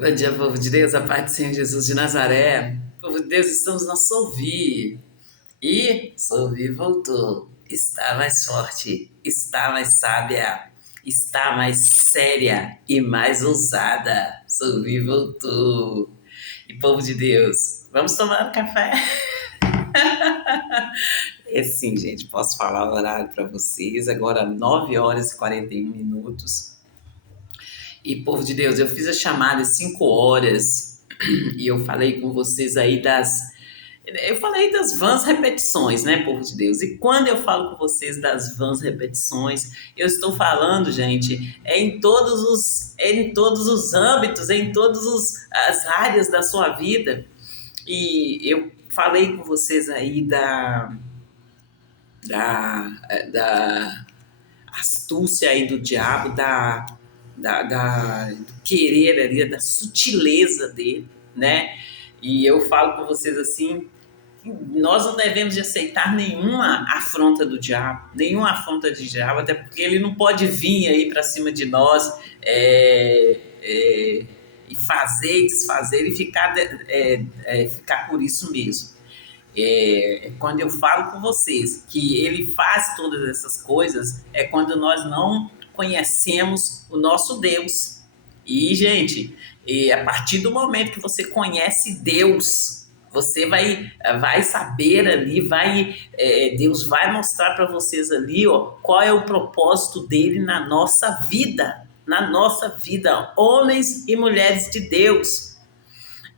Bom dia, povo de Deus, a paz do Senhor Jesus de Nazaré. Povo de Deus, estamos na Solvi. E Solvi voltou. Está mais forte, está mais sábia, está mais séria e mais ousada. Solvi voltou. E povo de Deus, vamos tomar um café? É sim, gente, posso falar o horário para vocês. Agora 9 horas e 41 minutos. E, povo de Deus, eu fiz a chamada às 5 horas e eu falei com vocês aí eu falei das vãs repetições, né, povo de Deus? E quando eu falo com vocês das vãs repetições, eu estou falando, gente, em todos os âmbitos, em todas as áreas da sua vida. E eu falei com vocês aí da astúcia aí do diabo, do querer ali, da sutileza dele, né? E eu falo com vocês assim, que nós não devemos de aceitar nenhuma afronta do diabo, nenhuma afronta de diabo, até porque ele não pode vir aí para cima de nós e fazer, desfazer e ficar por isso mesmo. Quando eu falo com vocês que ele faz todas essas coisas, é quando nós não conhecemos o nosso Deus. E, gente, a partir do momento que você conhece Deus, você vai saber ali, Deus vai mostrar para vocês ali, ó, qual é o propósito dele na nossa vida, homens e mulheres de Deus.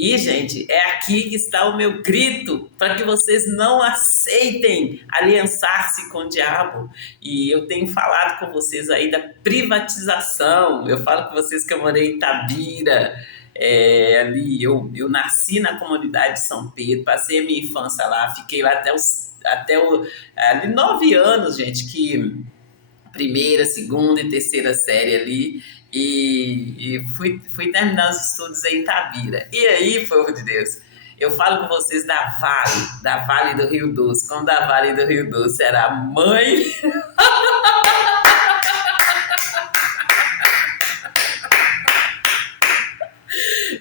E, gente, é aqui que está o meu grito para que vocês não aceitem aliançar-se com o diabo. E eu tenho falado com vocês aí da privatização. Eu falo com vocês que eu morei em Itabira. Ali eu nasci na comunidade de São Pedro, passei a minha infância lá, fiquei lá ali 9 anos, gente, que primeira, segunda e terceira série ali. E fui terminar os estudos em Itabira. E aí, povo de Deus, eu falo com vocês da Vale do Rio Doce, quando a Vale do Rio Doce era a mãe.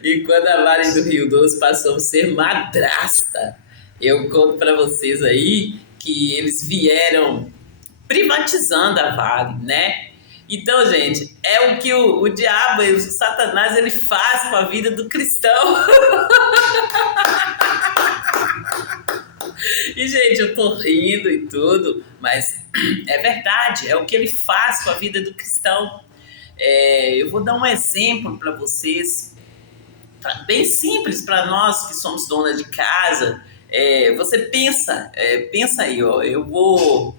E quando a Vale do Rio Doce passou a ser madrasta, eu conto para vocês aí que eles vieram privatizando a Vale, né? Então, gente, é o que o diabo, o Satanás, ele faz com a vida do cristão. E, gente, eu tô rindo e tudo, mas é verdade, é o que ele faz com a vida do cristão. Eu vou dar um exemplo para vocês, bem simples para nós que somos donas de casa. Você pensa aí, ó, eu vou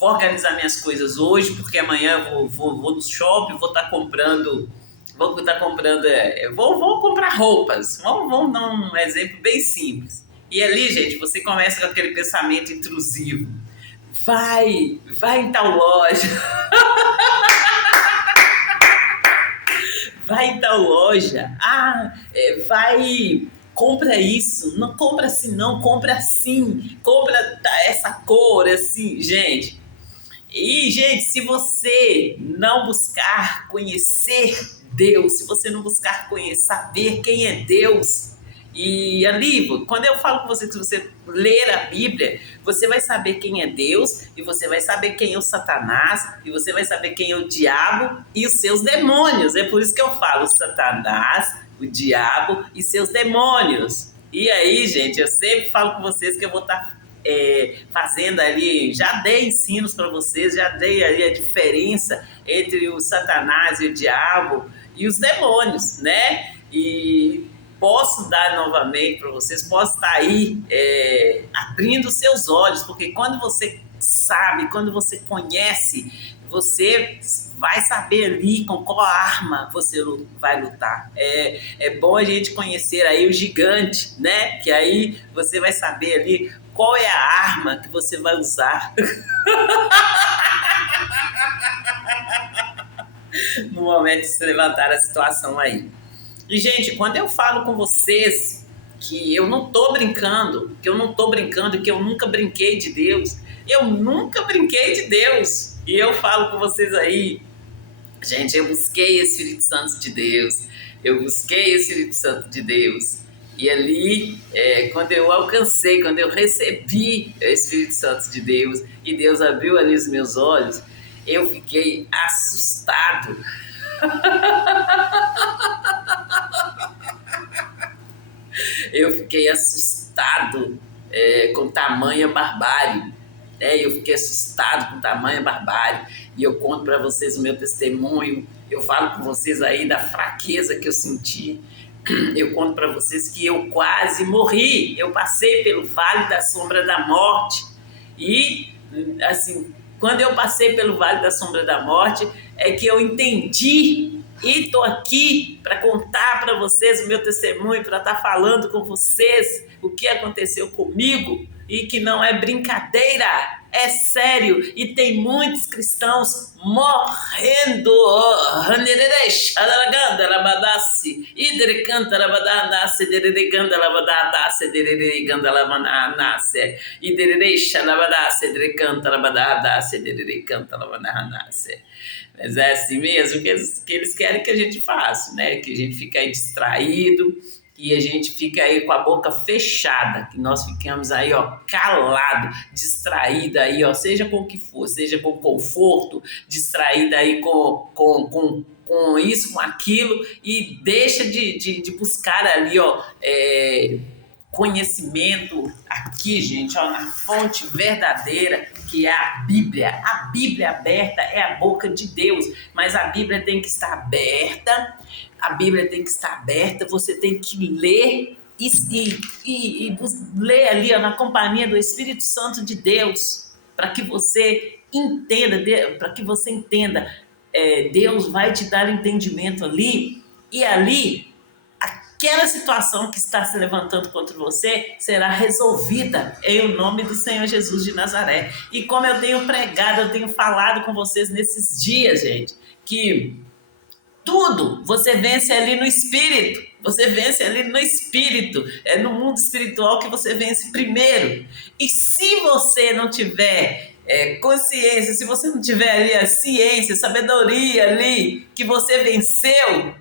organizar minhas coisas hoje, porque amanhã eu vou no shopping, vou comprar roupas. Vamos dar um exemplo bem simples. E ali, gente, você começa com aquele pensamento intrusivo. Vai em tal loja. Vai em tal loja. Compra isso. Não compra assim, não. Compra assim. Compra essa cor, assim. Gente, se você não buscar conhecer Deus, se você não buscar saber quem é Deus, e ali, quando eu falo com você que se você ler a Bíblia, você vai saber quem é Deus, e você vai saber quem é o Satanás, e você vai saber quem é o diabo e os seus demônios. É por isso que eu falo Satanás, o diabo e seus demônios. E aí, gente, eu sempre falo com vocês que eu vou estar fazendo ali, já dei ensinos para vocês, já dei ali a diferença entre o Satanás e o diabo e os demônios, né? E posso dar novamente para vocês, posso estar aí abrindo seus olhos, porque quando você sabe, quando você conhece, você vai saber ali com qual arma você vai lutar. É bom a gente conhecer aí o gigante, né? Que aí você vai saber ali qual é a arma que você vai usar no momento de se levantar a situação aí. E, gente, quando eu falo com vocês que eu não tô brincando, que eu nunca brinquei de Deus, eu nunca brinquei de Deus. E eu falo com vocês aí Gente, eu busquei o Espírito Santo de Deus. Eu busquei o Espírito Santo de Deus. E ali, quando eu alcancei, quando eu recebi o Espírito Santo de Deus, e Deus abriu ali os meus olhos, eu fiquei assustado. Eu fiquei assustado com tamanha barbárie. Eu fiquei assustado com tamanha barbárie. E eu conto para vocês o meu testemunho. Eu falo com vocês aí da fraqueza que eu senti. Eu conto para vocês que eu quase morri. Eu passei pelo vale da sombra da morte. E, assim, quando eu passei pelo vale da sombra da morte, é que eu entendi e estou aqui para contar para vocês o meu testemunho, para estar falando com vocês o que aconteceu comigo e que não é brincadeira, é sério. E tem muitos cristãos morrendo. Mas é assim mesmo que eles querem que a gente faça, né? Que a gente fica aí distraído, que a gente fica aí com a boca fechada, que nós ficamos aí, ó, calado, distraído aí, ó, seja com o que for, seja com conforto, distraído aí com isso, com aquilo, e deixa de buscar ali, ó, conhecimento aqui, gente, ó, na fonte verdadeira, que é a Bíblia. A Bíblia aberta é a boca de Deus, mas a Bíblia tem que estar aberta, a Bíblia tem que estar aberta, você tem que ler e ler ali, ó, na companhia do Espírito Santo de Deus, para que você entenda, Deus vai te dar entendimento ali, e ali aquela situação que está se levantando contra você será resolvida em nome do Senhor Jesus de Nazaré. E como eu tenho pregado, eu tenho falado com vocês nesses dias, gente, que tudo você vence ali no Espírito. Você vence ali no Espírito. É no mundo espiritual que você vence primeiro. E se você não tiver consciência, se você não tiver ali a ciência, sabedoria ali, que você venceu,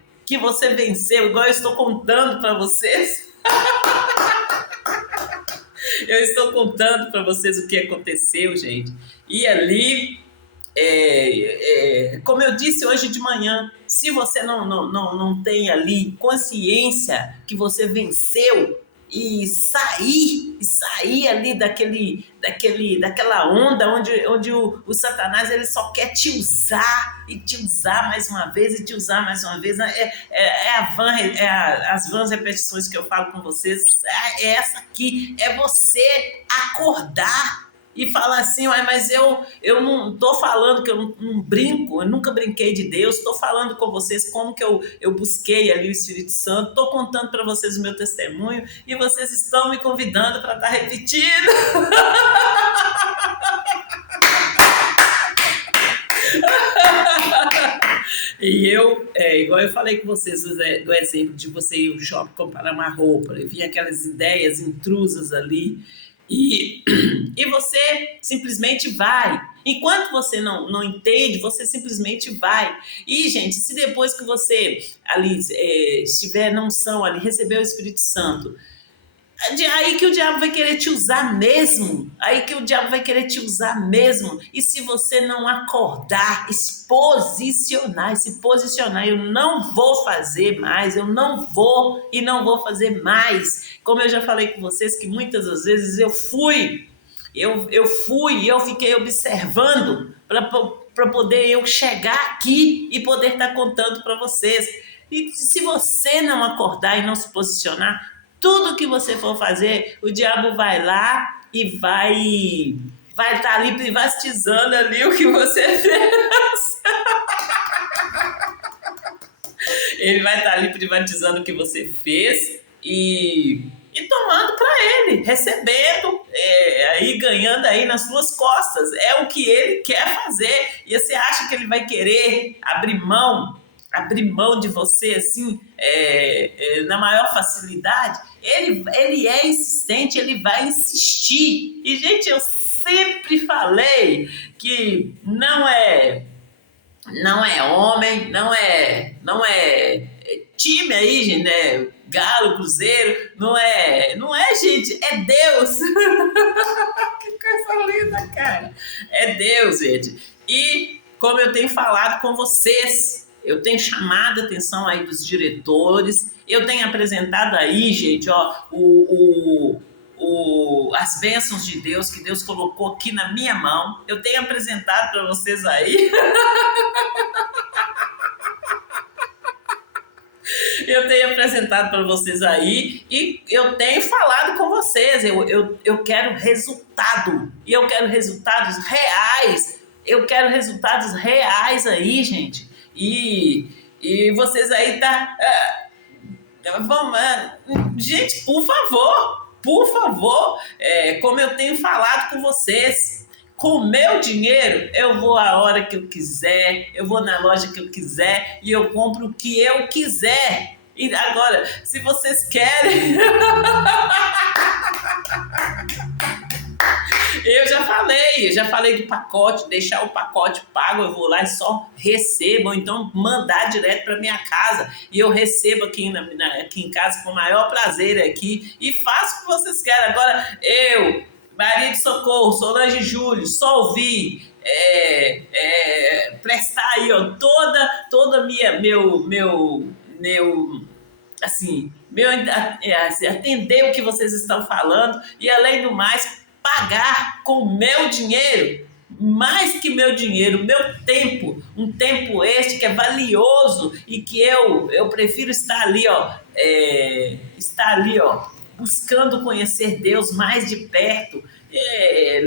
igual eu estou contando para vocês. Eu estou contando para vocês o que aconteceu, gente. E ali, como eu disse hoje de manhã, se você não tem ali consciência que você venceu e sair ali daquela onda onde o Satanás ele só quer te usar e te usar mais uma vez e te usar mais uma vez. As vãs repetições que eu falo com vocês, é essa aqui, é você acordar e falar assim, mas eu não estou falando que eu não brinco, eu nunca brinquei de Deus, estou falando com vocês como que eu busquei ali o Espírito Santo, estou contando para vocês o meu testemunho e vocês estão me convidando para estar repetindo. E igual eu falei com vocês do exemplo de você ir ao shopping comprar uma roupa, e vinha aquelas ideias intrusas ali, e você simplesmente vai. Enquanto você não entende, você simplesmente vai. E, gente, se depois que você ali estiver na unção ali, receber o Espírito Santo, aí que o diabo vai querer te usar mesmo. E se você não acordar, se posicionar, eu não vou fazer mais, eu não vou e não vou fazer mais. Como eu já falei com vocês, que muitas das vezes eu fiquei observando para poder eu chegar aqui e poder estar contando para vocês. E se você não acordar e não se posicionar, tudo que você for fazer, o diabo vai lá e vai estar ali privatizando ali o que você fez. Ele vai estar ali privatizando o que você fez e tomando para ele, recebendo, aí ganhando aí nas suas costas. É o que ele quer fazer. E você acha que ele vai querer abrir mão de você assim, na maior facilidade? Ele é insistente, ele vai insistir. E, gente, eu sempre falei que não é não é homem, não é time aí, gente, né? Galo, Cruzeiro, não é, gente, é Deus. Que coisa linda, cara. É Deus, gente. E como eu tenho falado com vocês, eu tenho chamado a atenção aí dos diretores, eu tenho apresentado aí, gente, ó, as bênçãos de Deus que Deus colocou aqui na minha mão. Eu tenho apresentado para vocês aí. Eu tenho apresentado para vocês aí e eu tenho falado com vocês. Eu quero resultado. E eu quero resultados reais. Eu quero resultados reais aí, gente. E vocês aí tá. Vamos, gente, por favor, como eu tenho falado com vocês, com o meu dinheiro, eu vou a hora que eu quiser, eu vou na loja que eu quiser e eu compro o que eu quiser. E agora, se vocês querem, eu já falei do pacote, deixar o pacote pago, eu vou lá e só recebo, ou então mandar direto para minha casa e eu recebo aqui em casa com o maior prazer aqui e faço o que vocês querem. Agora, Maria de Socorro, Solange Júlio, só ouvir, prestar aí, ó, toda meu, assim, atender o que vocês estão falando e, além do mais, pagar com o meu dinheiro, mais que meu dinheiro, meu tempo, um tempo este que é valioso e que eu prefiro estar ali, ó, buscando conhecer Deus mais de perto,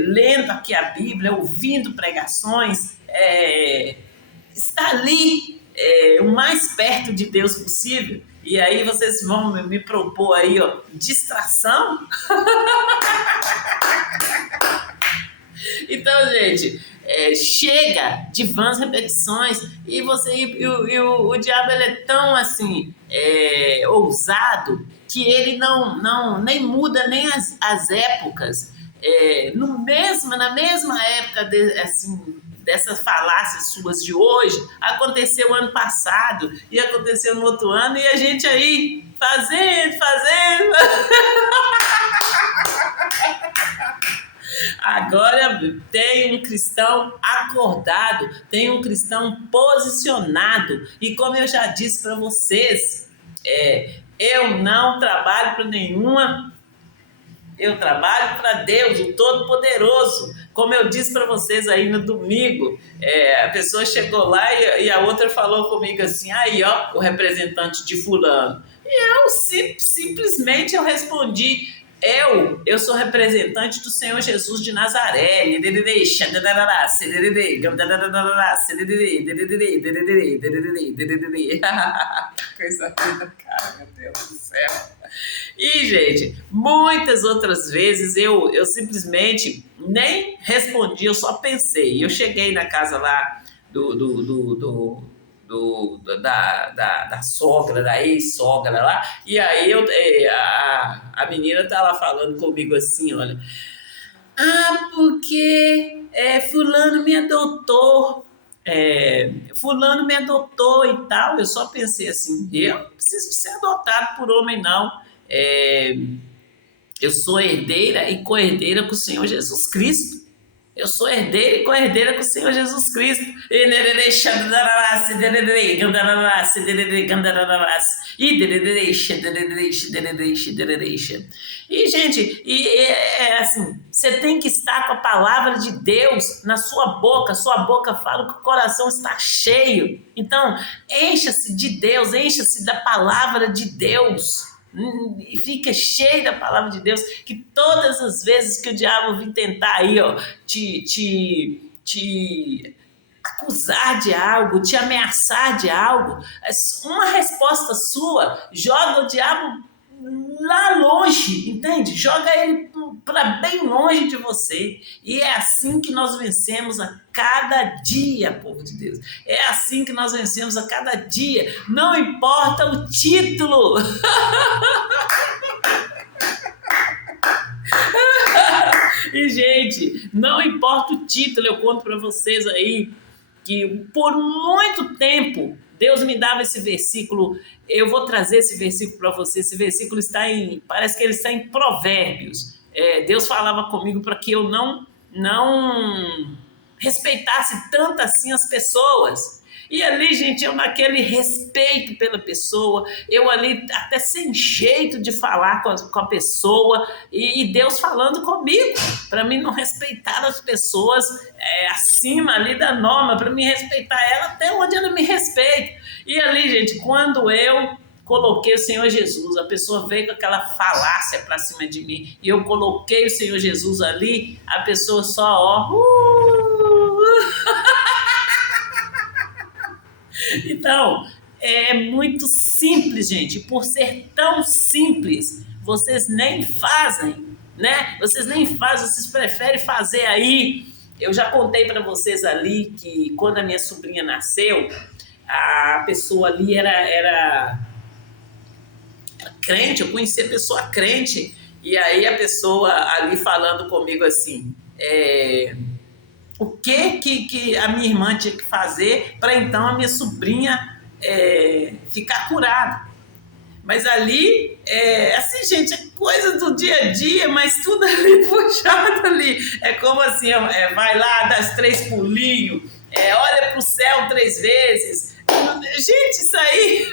lendo aqui a Bíblia, ouvindo pregações, estar ali o mais perto de Deus possível. E aí vocês vão me propor aí, ó, distração? Então, gente, chega de vãs repetições. O diabo, ele é tão assim ousado que ele nem muda nem as épocas. Na mesma época dessas falácias suas de hoje, aconteceu ano passado e aconteceu no outro ano, e a gente aí fazendo. Agora tem um cristão acordado, tem um cristão posicionado, e como eu já disse para vocês, eu não trabalho para nenhuma. Eu trabalho para Deus, o Todo-Poderoso. Como eu disse para vocês aí no domingo, a pessoa chegou lá e a outra falou comigo assim, aí ó, o representante de fulano. E eu simplesmente eu respondi, eu sou representante do Senhor Jesus de Nazaré. Coisa linda, cara, meu Deus do céu. E, gente, muitas outras vezes eu simplesmente nem respondi, eu só pensei. Eu cheguei na casa lá da sogra, da ex-sogra lá, e aí a menina tá lá falando comigo assim, olha, porque fulano me adotou, fulano me adotou e tal. Eu só pensei assim, eu não preciso de ser adotado por homem, não. É, eu sou herdeira e co-herdeira com o Senhor Jesus Cristo. Eu sou herdeira e co-herdeira com o Senhor Jesus Cristo. E, gente, assim, você tem que estar com a palavra de Deus na sua boca fala que o coração está cheio. Então, encha-se de Deus, encha-se da palavra de Deus. E fica cheio da palavra de Deus, que todas as vezes que o diabo vir tentar aí, ó, te acusar de algo, te ameaçar de algo, uma resposta sua joga o diabo lá longe, entende? Joga ele para bem longe de você. E é assim que nós vencemos a cada dia, povo de Deus. É assim que nós vencemos a cada dia. Não importa o título. E, gente, não importa o título, eu conto para vocês aí que por muito tempo Deus me dava esse versículo. Eu vou trazer esse versículo para você. Esse versículo parece que ele está em Provérbios. Deus falava comigo para que eu não respeitasse tanto assim as pessoas. E ali, gente, eu naquele respeito pela pessoa, eu ali até sem jeito de falar com a pessoa, e Deus falando comigo, para mim não respeitar as pessoas acima ali da norma, para mim respeitar ela até onde ela me respeita. E ali, gente, quando eu coloquei o Senhor Jesus, a pessoa veio com aquela falácia para cima de mim, e eu coloquei o Senhor Jesus ali, a pessoa só, Então, é muito simples, gente. Por ser tão simples, vocês nem fazem, né? Vocês nem fazem, vocês preferem fazer aí. Eu já contei para vocês ali que quando a minha sobrinha nasceu, a pessoa ali era crente, eu conheci a pessoa crente, e aí a pessoa ali falando comigo assim, o que a minha irmã tinha que fazer para então a minha sobrinha ficar curada. Mas ali, assim, gente, é coisa do dia a dia, mas tudo ali puxado ali. É como assim, vai lá, dá os 3 pulinhos, olha para o céu 3 vezes. Gente, isso aí...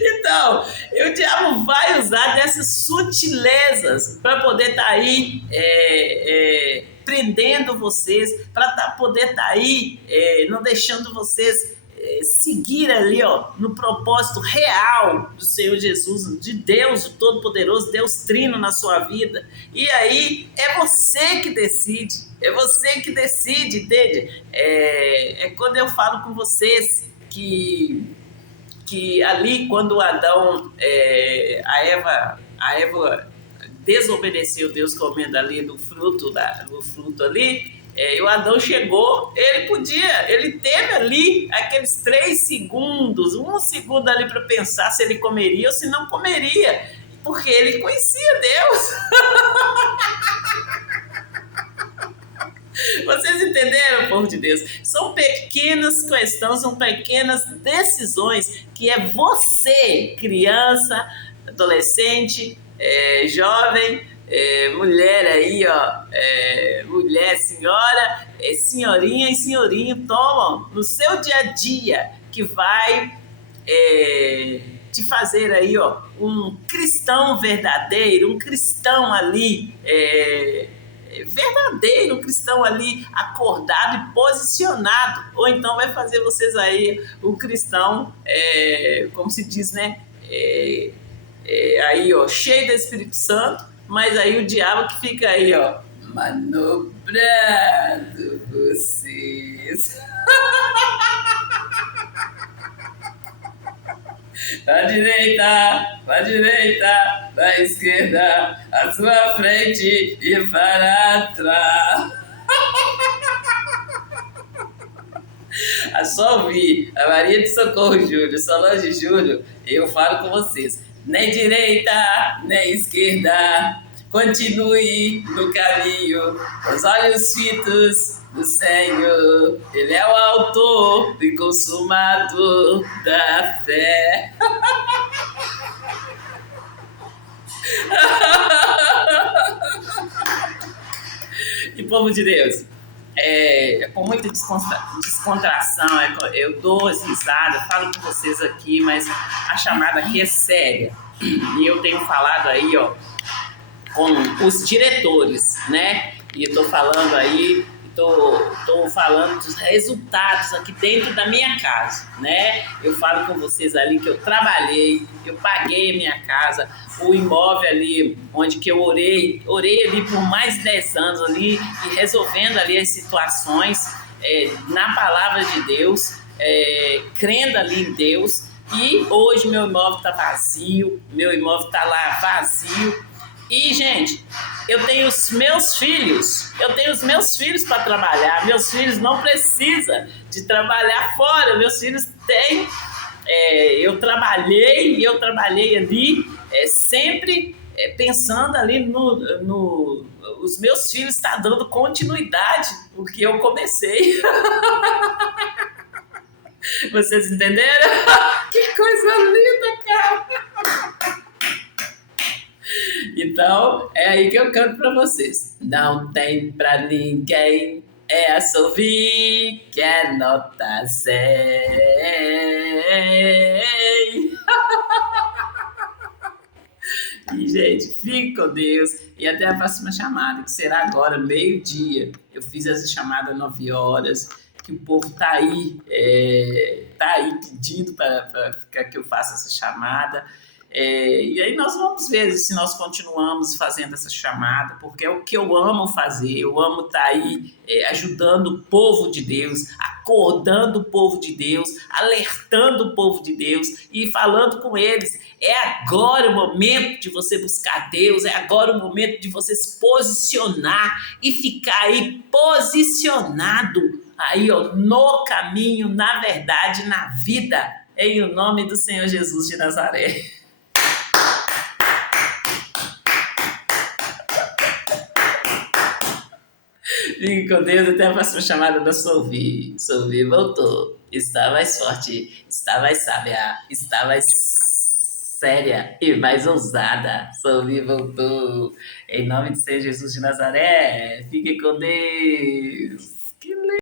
Então, o diabo vai usar dessas sutilezas para poder estar aí prendendo vocês, para poder estar aí não deixando vocês seguir ali, ó, no propósito real do Senhor Jesus, de Deus, o Todo-Poderoso, Deus Trino na sua vida. E aí é você que decide, entende? É quando eu falo com vocês que ali quando Adão, a Eva desobedeceu Deus comendo ali do fruto ali, e o Adão chegou, ele teve ali aqueles 3 segundos, 1 segundo ali para pensar se ele comeria ou se não comeria, porque ele conhecia Deus. Vocês entenderam, povo de Deus? São pequenas questões, são pequenas decisões que é você, criança, adolescente, jovem, mulher aí, ó, mulher, senhora, senhorinha e senhorinho, tomam no seu dia a dia, que vai te fazer aí, ó, um cristão verdadeiro, um cristão ali verdadeiro, um cristão ali acordado e posicionado, ou então vai fazer vocês aí um cristão, como se diz, né, aí, ó, cheio do Espírito Santo, mas aí o diabo que fica aí, ó, manobrando vocês. Pra direita, pra esquerda, à sua frente e para trás. É só ouvir a Maria de Socorro Júlio, Solange Júlio, eu falo com vocês. Nem direita, nem esquerda, continue no caminho, com os olhos fitos do Senhor. Ele é o autor e consumador da fé. E povo de Deus, com muita descontração, eu dou as risadas, falo com vocês aqui, mas a chamada aqui é séria. E eu tenho falado aí, ó, com os diretores, né? E eu tô falando aí, tô falando dos resultados aqui dentro da minha casa, né? Eu falo com vocês ali que eu trabalhei, eu paguei a minha casa, o imóvel ali, onde que eu orei ali por mais de 10 anos ali, e resolvendo ali as situações na palavra de Deus, crendo ali em Deus, e hoje meu imóvel tá vazio, meu imóvel tá lá vazio. E, gente, eu tenho os meus filhos para trabalhar. Meus filhos não precisam de trabalhar fora. Meus filhos têm. Eu trabalhei ali sempre pensando ali os meus filhos estão dando continuidade o que eu comecei. Vocês entenderam? Que coisa linda, cara! Então, é aí que eu canto pra vocês. Não tem pra ninguém, é assovio que é nota 100. E, gente, fique com Deus. E até a próxima chamada, que será agora, meio-dia. Eu fiz essa chamada 9 horas, que o povo tá aí pedindo para que eu faça essa chamada. E aí nós vamos ver se nós continuamos fazendo essa chamada, porque é o que eu amo fazer. Eu amo estar aí ajudando o povo de Deus, acordando o povo de Deus, alertando o povo de Deus e falando com eles. É agora o momento de você buscar Deus, é agora o momento de você se posicionar e ficar aí posicionado aí, ó, no caminho, na verdade, na vida, em o nome do Senhor Jesus de Nazaré. Fique com Deus, até a próxima chamada da Solvi. Solvi voltou. Está mais forte, está mais sábia, está mais séria e mais ousada. Solvi voltou. Em nome de Senhor Jesus de Nazaré, fique com Deus. Que lindo.